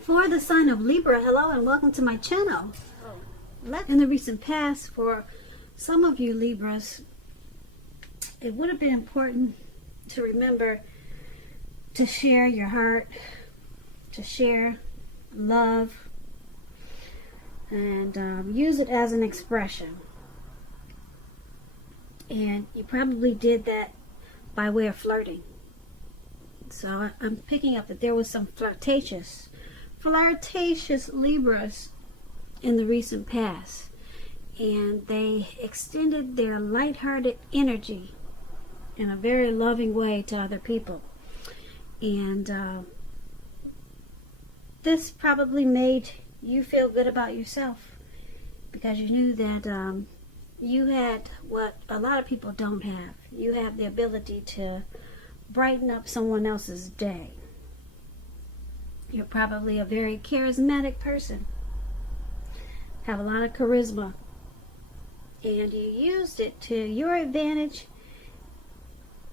For the sign of Libra, hello and welcome to my channel. In the recent past, for some of you Libras, it would have been important to remember to share your heart, to share love, and use it as an expression. And you probably did that by way of flirting. So I'm picking up that there was some flirtatious Libras in the recent past, and they extended their lighthearted energy in a very loving way to other people. And this probably made you feel good about yourself, because you knew that you had what a lot of people don't have. You have the ability to brighten up someone else's day. You're probably a very charismatic person, have a lot of charisma, and you used it to your advantage,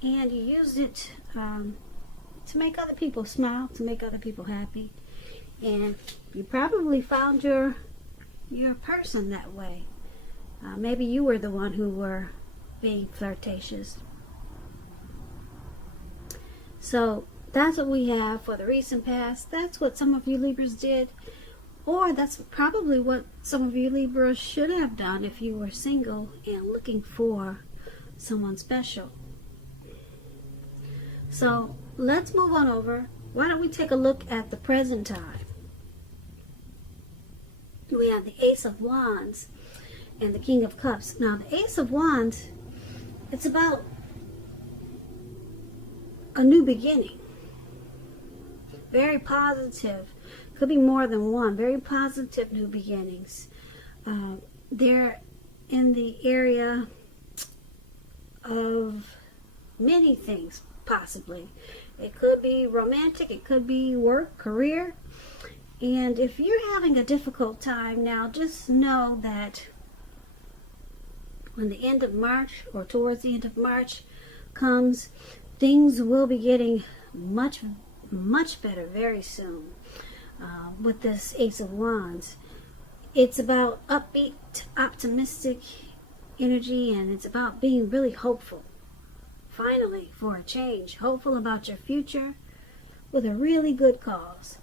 and you used it to make other people smile, to make other people happy. And you probably found your person that way. Maybe you were the one who were being flirtatious. So that's what we have for the recent past. That's what some of you Libras did, or that's probably what some of you Libras should have done if you were single and looking for someone special. So let's move on over. Why don't we take a look at the present time? We have the Ace of Wands and the King of Cups. Now the Ace of Wands, it's about a new beginning. Very positive. Could be more than one. Very positive new beginnings. They're in the area of many things, possibly. It could be romantic. It could be work, career. And if you're having a difficult time now, just know that when the end of March, or towards the end of March comes, things will be getting much better very soon. With this Ace of Wands, it's about upbeat, optimistic energy, and it's about being really hopeful, finally, for a change. Hopeful about your future with a really good cause.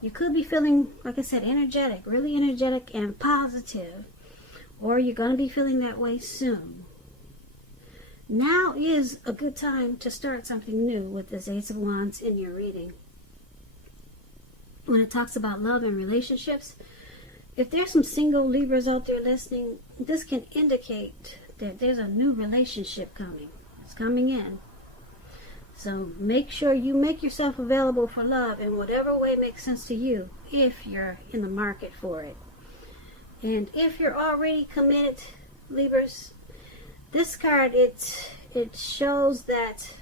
You could be feeling, like I said, energetic, really energetic and positive, or you're going to be feeling that way soon. Now is a good time to start something new with this Ace of Wands in your reading. When it talks about love and relationships, if there's some single Libras out there listening, this can indicate that there's a new relationship coming. It's coming in. So make sure you make yourself available for love in whatever way makes sense to you, if you're in the market for it. And if you're already committed, Libras, this card, it shows that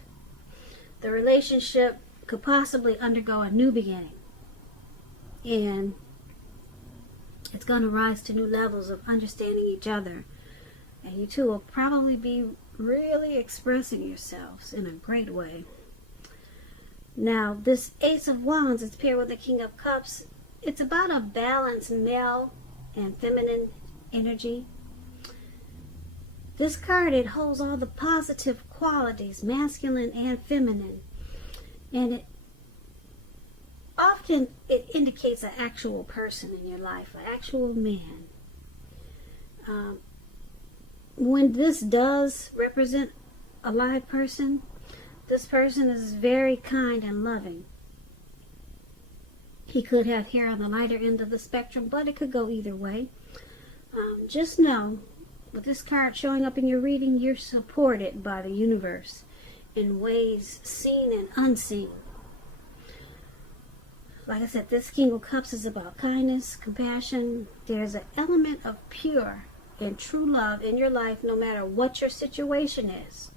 the relationship could possibly undergo a new beginning. And it's going to rise to new levels of understanding each other. And you two will probably be really expressing yourselves in a great way. Now, this Ace of Wands is paired with the King of Cups. It's about a balanced male and feminine energy. This card, it holds all the positive qualities, masculine and feminine. And it often indicates an actual person in your life, an actual man. When this does represent a live person, this person is very kind and loving. He could have hair on the lighter end of the spectrum, but it could go either way. Just know, with this card showing up in your reading, you're supported by the universe in ways seen and unseen. Like I said, this King of Cups is about kindness, compassion. There's an element of pure and true love in your life, no matter what your situation is.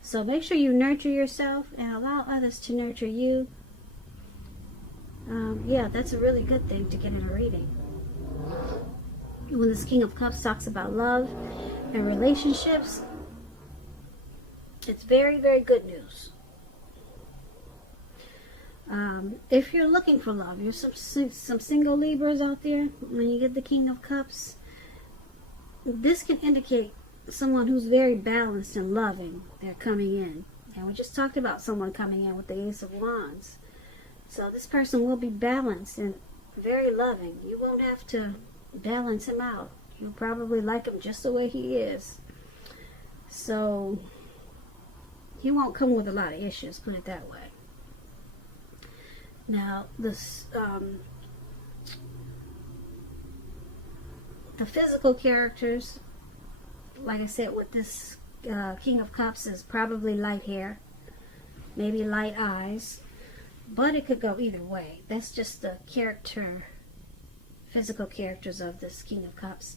So make sure you nurture yourself and allow others to nurture you. Yeah, that's a really good thing to get in a reading. When this King of Cups talks about love and relationships, it's very, very good news. If you're looking for love, you're some single Libras out there, when you get the King of Cups, this can indicate someone who's very balanced and loving. They're coming in. And we just talked about someone coming in with the Ace of Wands. So this person will be balanced and very loving. You won't have to balance him out. You'll probably like him just the way he is. So he won't come with a lot of issues, put it that way. Now, this the physical characters, like I said, with this King of Cups, is probably light hair, maybe light eyes, but it could go either way. That's just the physical characters of this King of Cups.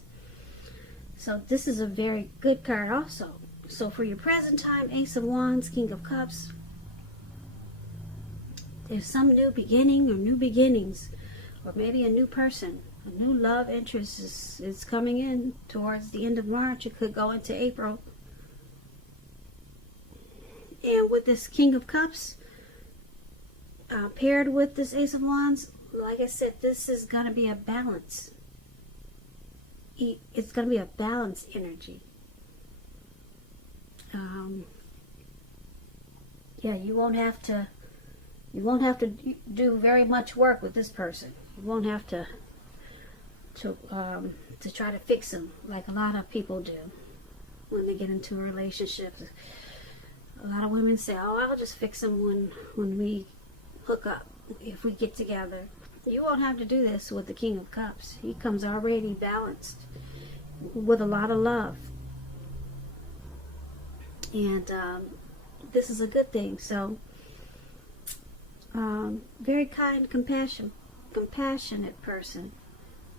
So this is a very good card also. So for your present time, Ace of Wands, King of Cups, there's some new beginning or new beginnings, or maybe a new person, a new love interest is coming in towards the end of March. It could go into April. And with this King of Cups, paired with this Ace of Wands, like I said, this is going to be a balance. It's going to be a balanced energy. Yeah, you won't have to do very much work with this person. You won't have to try to fix them like a lot of people do when they get into relationships. A lot of women say, "Oh, I'll just fix them when we hook up, if we get together." You won't have to do this with the King of Cups. He comes already balanced with a lot of love. And this is a good thing. So, very kind, compassionate person.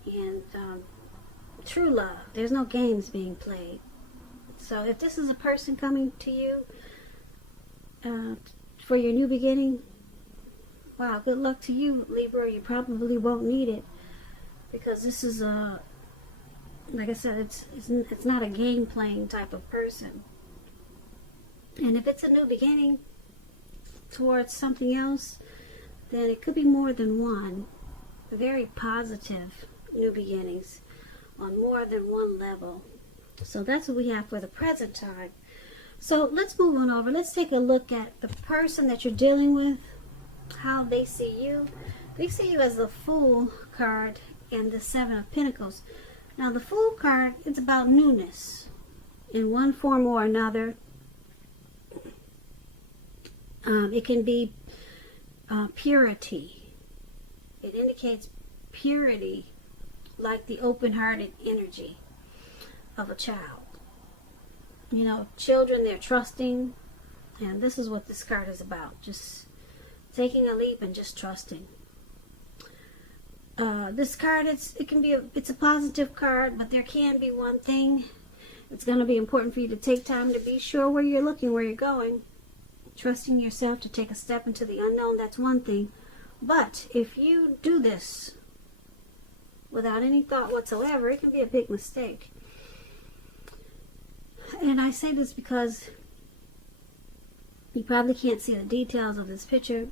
And true love. There's no games being played. So if this is a person coming to you for your new beginning, wow, good luck to you, Libra. You probably won't need it, because this is like I said, it's not a game playing type of person. And if it's a new beginning towards something else, then it could be more than one. Very positive new beginnings on more than one level. So that's what we have for the present time. So let's move on over. Let's take a look at the person that you're dealing with, how they see you. They see you as the Fool card and the Seven of Pentacles. Now the Fool card, it's about newness in one form or another. It can be purity. It indicates purity, like the open-hearted energy of a child. You know, children, they're trusting, and this is what this card is about. Just taking a leap and just trusting. This card, it's a positive card, but there can be one thing. It's going to be important for you to take time to be sure where you're looking, where you're going. Trusting yourself to take a step into the unknown, that's one thing. But if you do this without any thought whatsoever, it can be a big mistake. And I say this because you probably can't see the details of this picture,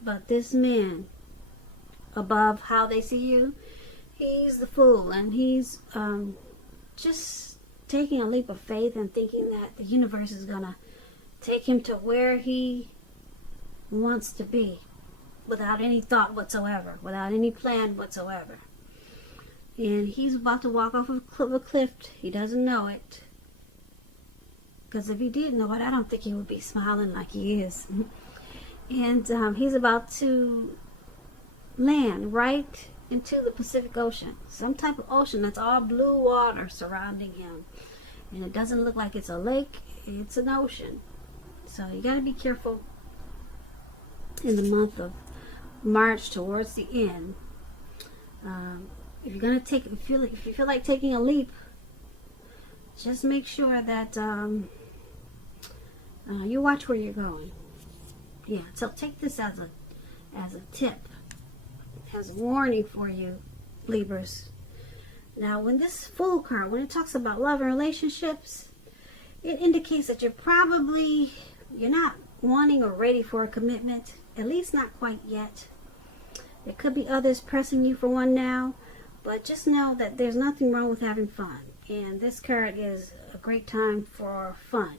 but this man, above how they see you, he's the Fool, and he's just taking a leap of faith and thinking that the universe is going to take him to where he wants to be without any thought whatsoever, without any plan whatsoever. And he's about to walk off of a cliff. He doesn't know it. Because if he did know it, I don't think he would be smiling like he is. And he's about to land right into the Pacific Ocean. Some type of ocean that's all blue water surrounding him. And it doesn't look like it's a lake, it's an ocean. So you got to be careful in the month of March towards the end. If you're gonna if you feel like taking a leap, just make sure that you watch where you're going. Yeah. So take this as a tip, as a warning for you, Libras. Now, when this Fool card, when it talks about love and relationships, it indicates that you're not wanting or ready for a commitment. At least not quite yet. There could be others pressing you for one now, but just know that there's nothing wrong with having fun. And this card is a great time for fun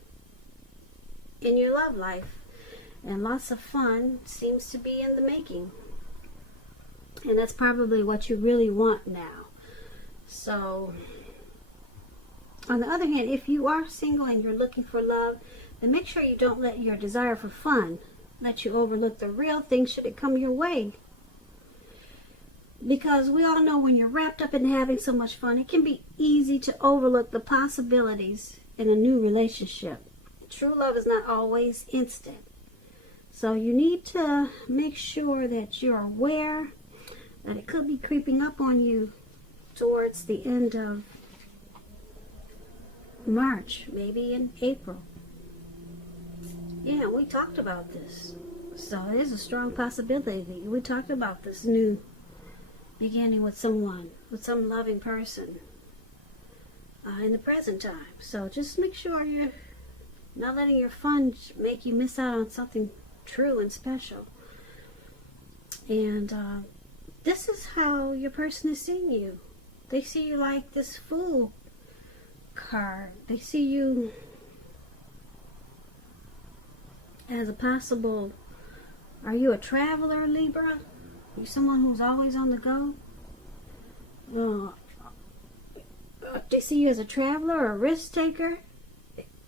in your love life. And lots of fun seems to be in the making. And that's probably what you really want now. So, on the other hand, if you are single and you're looking for love, then make sure you don't let your desire for fun let you overlook the real thing should it come your way. Because we all know when you're wrapped up in having so much fun, it can be easy to overlook the possibilities in a new relationship. True love is not always instant. So you need to make sure that you're aware that it could be creeping up on you towards the end of March, maybe in April. Yeah, we talked about this. So there's a strong possibility. We talked about this new beginning with someone, with some loving person in the present time. So just make sure you're not letting your fun make you miss out on something true and special. And this is how your person is seeing you. They see you like this Fool card. They see you as a possible, are you a traveler, Libra? Are you someone who's always on the go? They see you as a traveler or a risk taker.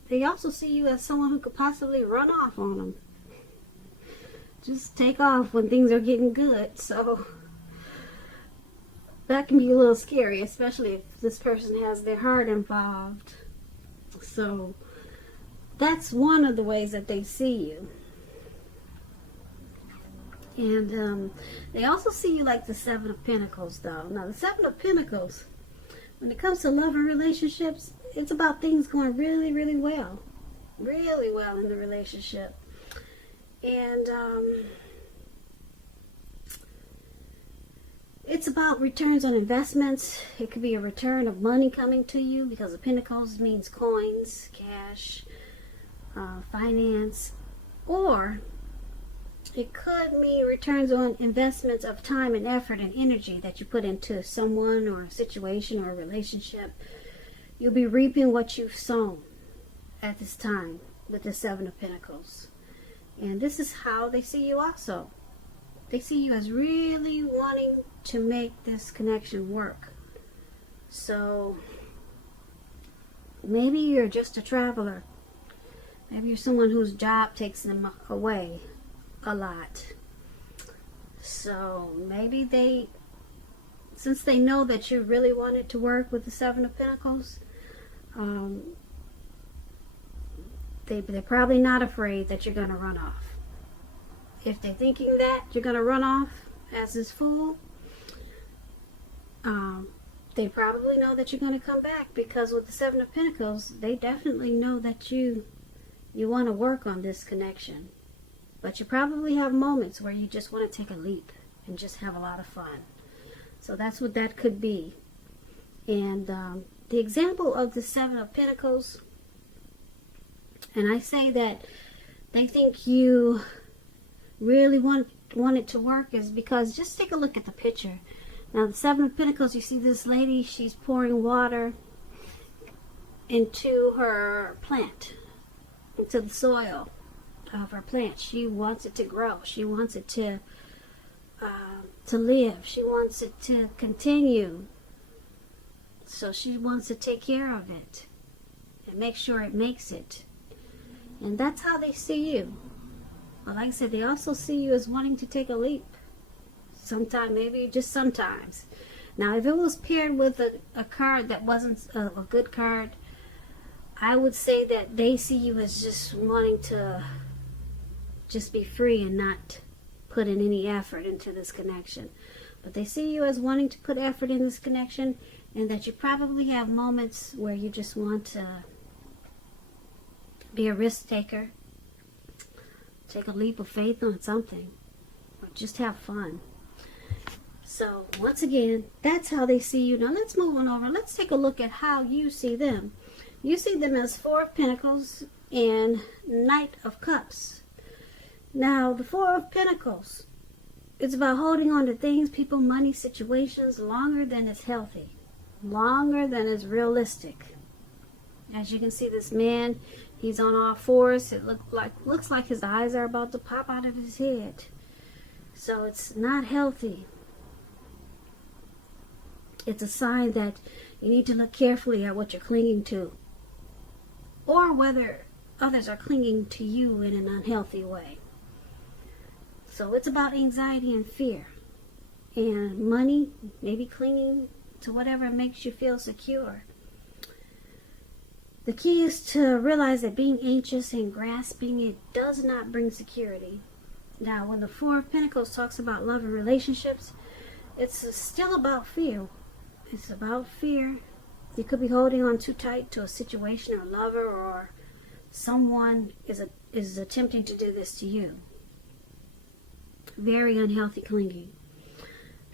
They also see you as someone who could possibly run off on them. Just take off when things are getting good. So that can be a little scary, especially if this person has their heart involved. So that's one of the ways that they see you. And they also see you like the Seven of Pentacles, though. Now, the Seven of Pentacles, when it comes to love and relationships, it's about things going really, really well. Really well in the relationship. And it's about returns on investments. It could be a return of money coming to you, because the Pentacles means coins, cash, finance, or it could mean returns on investments of time and effort and energy that you put into someone or a situation or a relationship. You'll be reaping what you've sown at this time with the Seven of Pentacles. And this is how they see you also. They see you as really wanting to make this connection work. So maybe you're just a traveler. Maybe you're someone whose job takes them away a lot. So maybe they, since they know that you really wanted to work with the Seven of Pentacles, they're probably not afraid that you're going to run off. If they're thinking that you're going to run off as this Fool, they probably know that you're going to come back, because with the Seven of Pentacles, they definitely know that you want to work on this connection. But you probably have moments where you just want to take a leap and just have a lot of fun. So that's what that could be. And the example of the Seven of Pentacles, and I say that they think you really want it to work, is because just take a look at the picture. Now, the Seven of Pentacles, you see this lady, she's pouring water into her plant, into the soil of her plant. She wants it to grow. She wants it to live. She wants it to continue. So she wants to take care of it and make sure it makes it. And that's how they see you. Well, like I said, they also see you as wanting to take a leap. Sometime, maybe just sometimes. Now, if it was paired with a card that wasn't a good card, I would say that they see you as just wanting to just be free and not put in any effort into this connection. But they see you as wanting to put effort in this connection, and that you probably have moments where you just want to be a risk taker, take a leap of faith on something, or just have fun. So once again, that's how they see you. Now let's move on over. Let's take a look at how you see them. You see them as Four of Pentacles and Knight of Cups. Now, the Four of Pentacles. It's about holding on to things, people, money, situations longer than it's healthy. Longer than it's realistic. As you can see, this man, he's on all fours. It looks like his eyes are about to pop out of his head. So it's not healthy. It's a sign that you need to look carefully at what you're clinging to, or whether others are clinging to you in an unhealthy way. So it's about anxiety and fear. And money, maybe clinging to whatever makes you feel secure. The key is to realize that being anxious and grasping it does not bring security. Now, when the Four of Pentacles talks about love and relationships, it's still about fear. It's about fear. You could be holding on too tight to a situation or lover, or someone is attempting to do this to you. Very unhealthy clinging.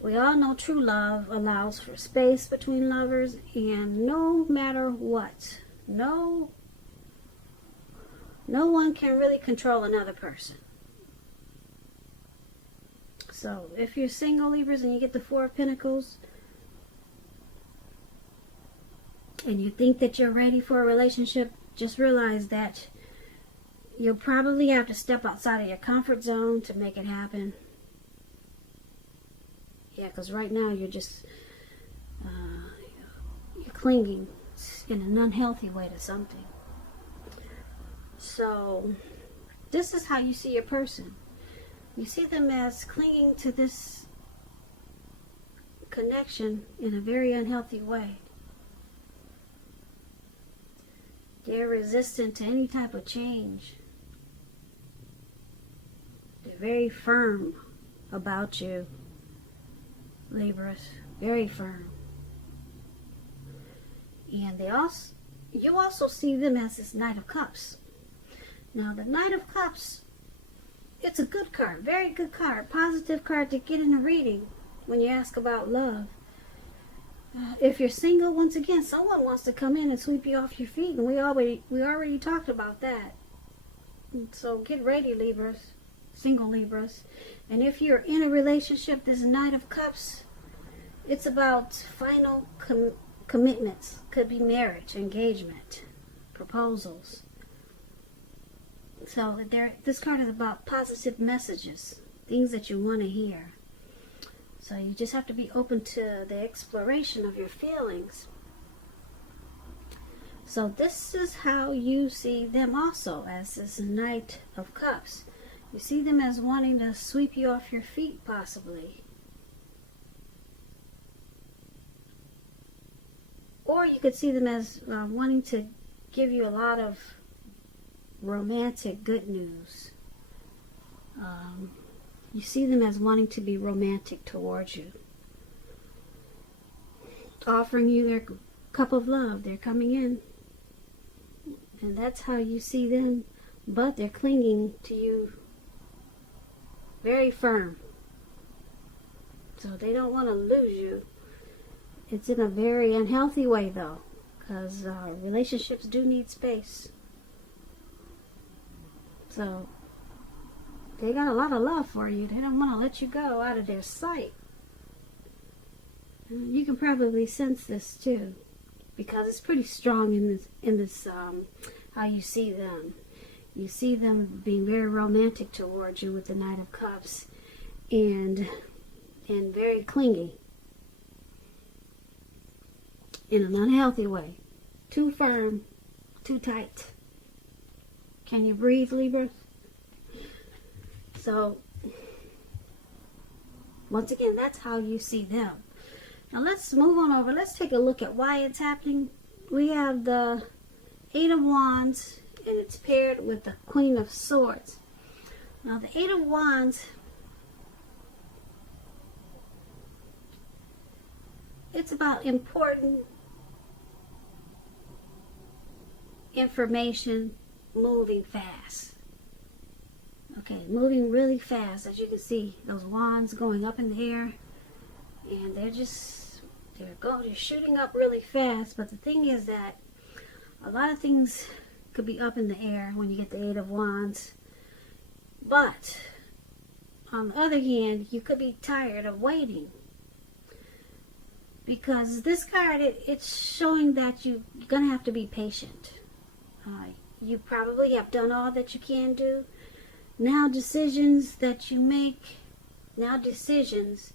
We all know true love allows for space between lovers, and no matter what, no one can really control another person. So if you're single, Libras, and you get the Four of Pentacles, and you think that you're ready for a relationship, just realize that you'll probably have to step outside of your comfort zone to make it happen. Yeah, because right now you're just you're clinging in an unhealthy way to something. So this is how you see your person. You see them as clinging to this connection in a very unhealthy way. They're resistant to any type of change. They're very firm about you, Libras. Very firm. And you also see them as this Knight of Cups. Now, the Knight of Cups, it's a good card. Very good card. Positive card to get in a reading when you ask about love. If you're single, once again, someone wants to come in and sweep you off your feet, and we already talked about that. So get ready, Libras, single Libras. And if you're in a relationship, this Knight of Cups, it's about final commitments. Could be marriage, engagement, proposals. So this card is about positive messages, things that you want to hear. So you just have to be open to the exploration of your feelings. So this is how you see them also, as this Knight of Cups. You see them as wanting to sweep you off your feet, possibly. Or you could see them as wanting to give you a lot of romantic good news. You see them as wanting to be romantic towards you. Offering you their cup of love. They're coming in. And that's how you see them. But they're clinging to you very firm. So they don't want to lose you. It's in a very unhealthy way, though. Because relationships do need space. So they got a lot of love for you. They don't want to let you go out of their sight. You can probably sense this too, because it's pretty strong in this how you see them. You see them being very romantic towards you with the Knight of Cups, and very clingy in an unhealthy way. Too firm, too tight. Can you breathe, Libra? So, once again, that's how you see them. Now let's move on over. Let's take a look at why it's happening. We have the Eight of Wands, and it's paired with the Queen of Swords. Now the Eight of Wands, it's about important information moving fast. Okay, moving really fast. As you can see, those wands going up in the air, and they're shooting up really fast. But the thing is that a lot of things could be up in the air when you get the Eight of Wands. But on the other hand, you could be tired of waiting, because this card, it's showing that you're going to have to be patient. You probably have done all that you can do. Now decisions that you make, now decisions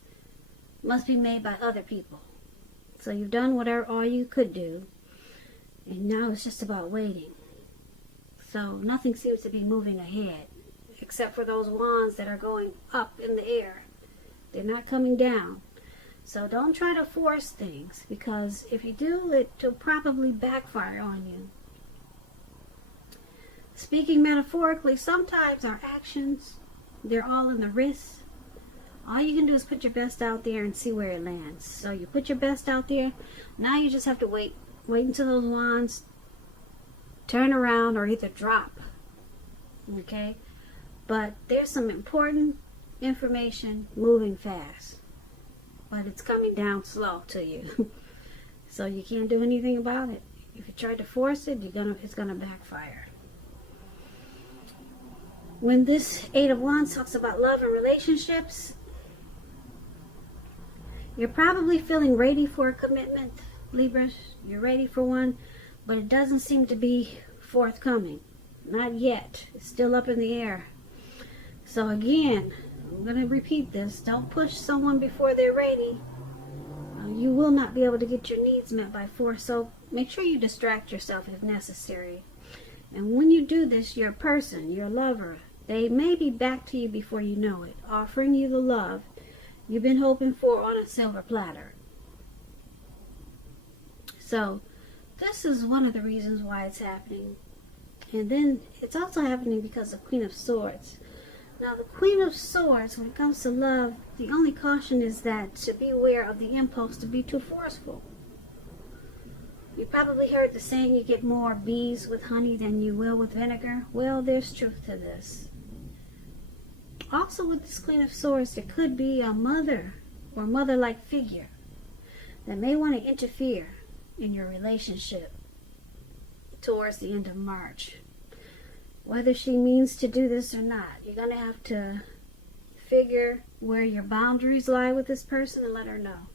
must be made by other people. So you've done all you could do, and now it's just about waiting. So nothing seems to be moving ahead, except for those wands that are going up in the air. They're not coming down. So don't try to force things, because if you do, it'll probably backfire on you. Speaking metaphorically, sometimes our actions, they're all in the wrist. All you can do is put your best out there and see where it lands. So you put your best out there. Now you just have to wait until those wands turn around or either drop. Okay? But there's some important information moving fast, but it's coming down slow to you. So you can't do anything about it. If you try to force it, it's gonna backfire. When this Eight of Wands talks about love and relationships, you're probably feeling ready for a commitment, Libras. You're ready for one, but it doesn't seem to be forthcoming. Not yet. It's still up in the air. So again, I'm going to repeat this. Don't push someone before they're ready. You will not be able to get your needs met by force. So make sure you distract yourself if necessary. And when you do this, your person, your lover, they may be back to you before you know it, offering you the love you've been hoping for on a silver platter. So this is one of the reasons why it's happening. And then it's also happening because of Queen of Swords. Now the Queen of Swords, when it comes to love, the only caution is that to be aware of the impulse to be too forceful. You probably heard the saying, you get more bees with honey than you will with vinegar. Well, there's truth to this. Also with this Queen of Swords, there could be a mother or mother-like figure that may want to interfere in your relationship towards the end of March. Whether she means to do this or not, you're going to have to figure where your boundaries lie with this person and let her know.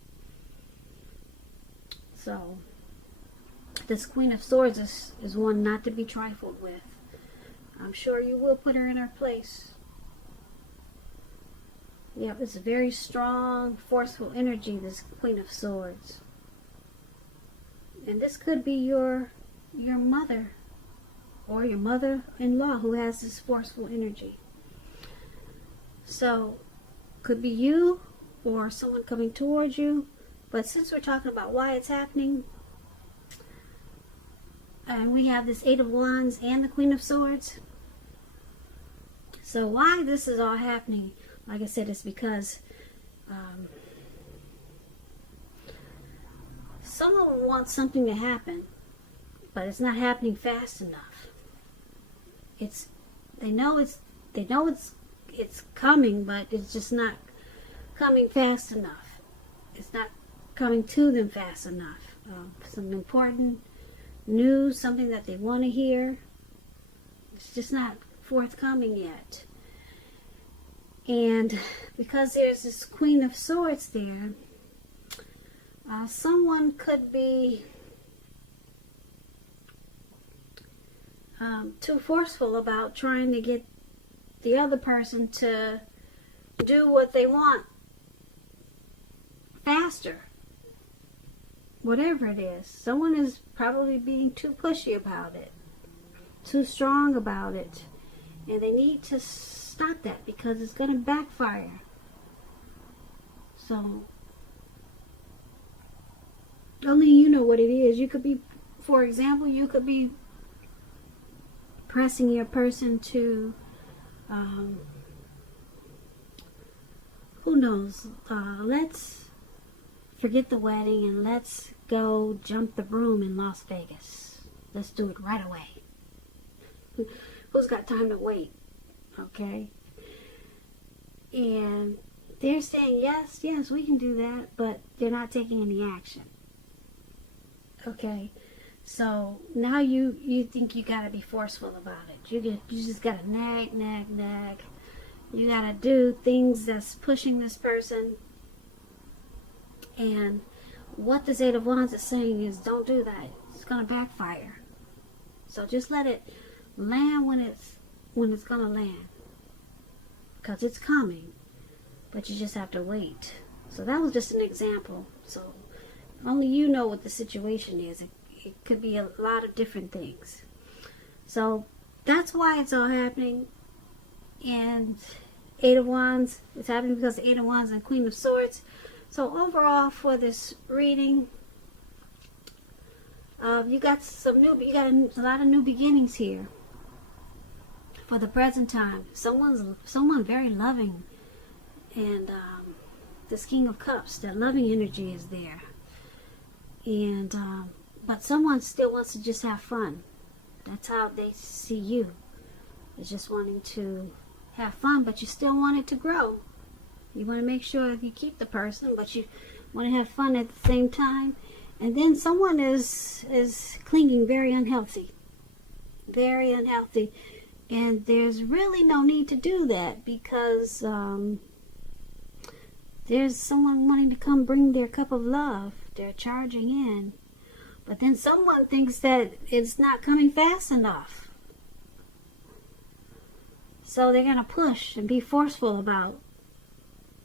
So this Queen of Swords is one not to be trifled with. I'm sure you will put her in her place. Yep, it's a very strong, forceful energy, this Queen of Swords. And this could be your mother or your mother-in-law who has this forceful energy. So, could be you or someone coming towards you. But since we're talking about why it's happening, and we have this Eight of Wands and the Queen of Swords. So why this is all happening, like I said, it's because someone wants something to happen, but it's not happening fast enough. They know it's coming, but it's just not coming fast enough. It's not coming to them fast enough. Some important news, something that they want to hear. It's just not forthcoming yet. And because there's this Queen of Swords there, someone could be too forceful about trying to get the other person to do what they want faster. Whatever it is, someone is probably being too pushy about it, too strong about it, and they need to stop that because it's going to backfire. So only you know what it is. You could be, for example, you could be pressing your person to who knows, let's forget the wedding and let's go jump the broom in Las Vegas. Let's do it right away. Who's got time to wait? Okay. And they're saying, yes, we can do that, but they're not taking any action. Okay. So now you think you gotta be forceful about it. You just gotta nag. You got to do things that's pushing this person. And what this Eight of Wands is saying is don't do that. It's going to backfire. So just let it land when it's going to land. Because it's coming. But you just have to wait. So that was just an example. So only you know what the situation is. It could be a lot of different things. So that's why it's all happening. And Eight of Wands, it's happening because the Eight of Wands and Queen of Swords. So overall for this reading, you got a lot of new beginnings here. For the present time, someone very loving, and this King of Cups, that loving energy is there. And but someone still wants to just have fun. That's how they see you. It's just wanting to have fun, but you still want it to grow. You want to make sure you keep the person, but you want to have fun at the same time. And then someone is clinging very unhealthy. Very unhealthy. And there's really no need to do that because there's someone wanting to come bring their cup of love. They're charging in. But then someone thinks that it's not coming fast enough. So they're going to push and be forceful about